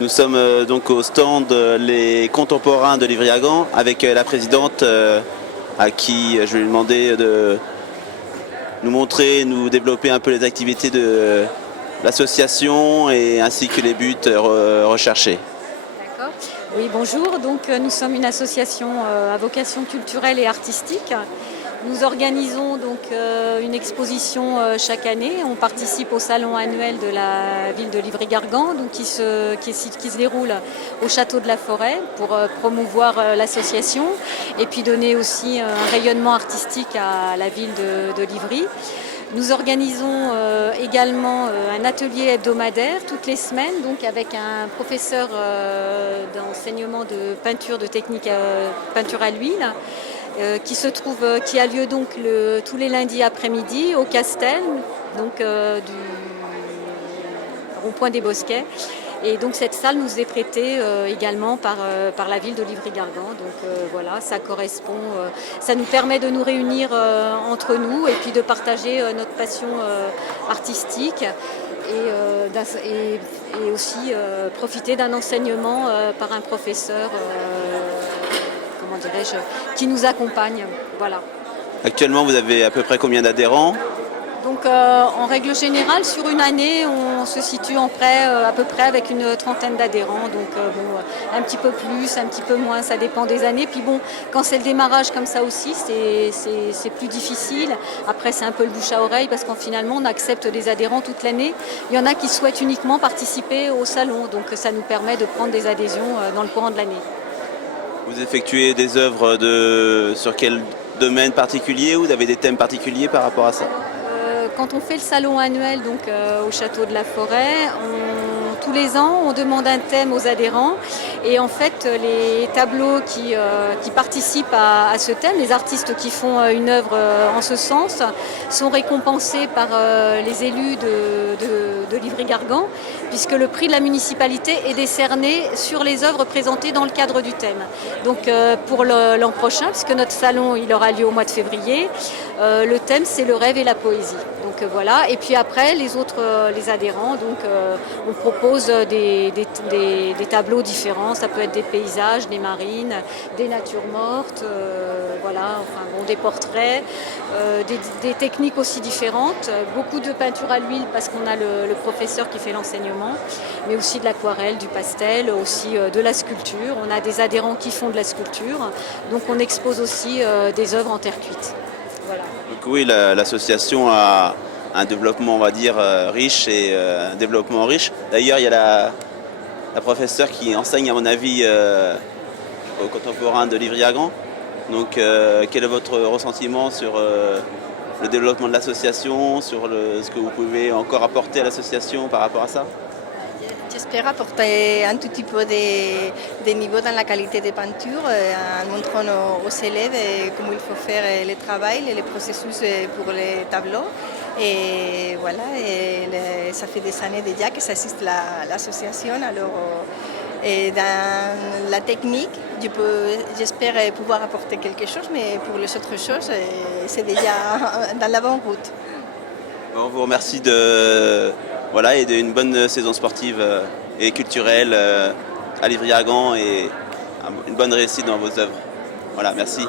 Nous sommes donc au stand Les Contemporains de Livry-Gargan avec la présidente à qui je vais lui demander de nous montrer, nous développer un peu les activités de l'association et ainsi que les buts recherchés. D'accord. Oui, bonjour. Donc, nous sommes une association à vocation culturelle et artistique. Nous organisons donc une exposition chaque année. On participe au salon annuel de la ville de Livry-Gargan, donc qui se déroule au château de la Forêt pour promouvoir l'association et puis donner aussi un rayonnement artistique à la ville de Livry. Nous organisons également un atelier hebdomadaire toutes les semaines, donc avec un professeur d'enseignement de peinture, de technique peinture à l'huile, qui a lieu donc tous les lundis après-midi au Castel, donc du rond-point des Bosquets. Et donc cette salle nous est prêtée également par la ville de Livry-Gargan. Donc voilà, ça correspond, ça nous permet de nous réunir entre nous et puis de partager notre passion artistique et aussi profiter d'un enseignement par un professeur, comment dirais-je, qui nous accompagne. Voilà. Actuellement, vous avez à peu près combien d'adhérents ? Donc en règle générale, sur une année, on se situe à peu près avec une trentaine d'adhérents. Donc un petit peu plus, un petit peu moins, ça dépend des années. Puis bon, quand c'est le démarrage comme ça aussi, c'est plus difficile. Après, c'est un peu le bouche à oreille parce qu'en finalement, on accepte des adhérents toute l'année. Il y en a qui souhaitent uniquement participer au salon. Donc ça nous permet de prendre des adhésions dans le courant de l'année. Vous effectuez des œuvres sur quel domaine particulier ou vous avez des thèmes particuliers par rapport à ça ? Quand on fait le salon annuel donc, au château de la Forêt, tous les ans, on demande un thème aux adhérents. Et en fait, les tableaux qui participent à ce thème, les artistes qui font une œuvre en ce sens, sont récompensés par les élus de Livry-Gargan, puisque le prix de la municipalité est décerné sur les œuvres présentées dans le cadre du thème. Donc pour l'an prochain, puisque notre salon il aura lieu au mois de février, le thème c'est le rêve et la poésie. Donc voilà. Et puis après, les adhérents, donc on propose des tableaux différents. Ça peut être des paysages, des marines, des natures mortes, voilà, enfin bon, des portraits, des techniques aussi différentes. Beaucoup de peinture à l'huile parce qu'on a le professeur qui fait l'enseignement, mais aussi de l'aquarelle, du pastel, aussi de la sculpture. On a des adhérents qui font de la sculpture, donc on expose aussi des œuvres en terre cuite. Voilà. Donc oui, l'association a un développement, on va dire, riche et un développement riche. D'ailleurs, il y a la professeure qui enseigne, à mon avis, aux contemporains de Livry-Gargan. Donc, quel est votre ressentiment sur le développement de l'association, sur ce que vous pouvez encore apporter à l'association par rapport à ça ? J'espère apporter un tout petit peu de niveau dans la qualité des peintures en montrant aux élèves comment il faut faire le travail, les processus pour les tableaux. Et voilà, ça fait des années déjà que ça existe l'association. Alors, dans la technique, j'espère pouvoir apporter quelque chose, mais pour les autres choses, c'est déjà dans la bonne route. Bon, on vous remercie et d'une bonne saison sportive et culturelle à Livry-Gargan et une bonne réussite dans vos œuvres. Voilà, merci.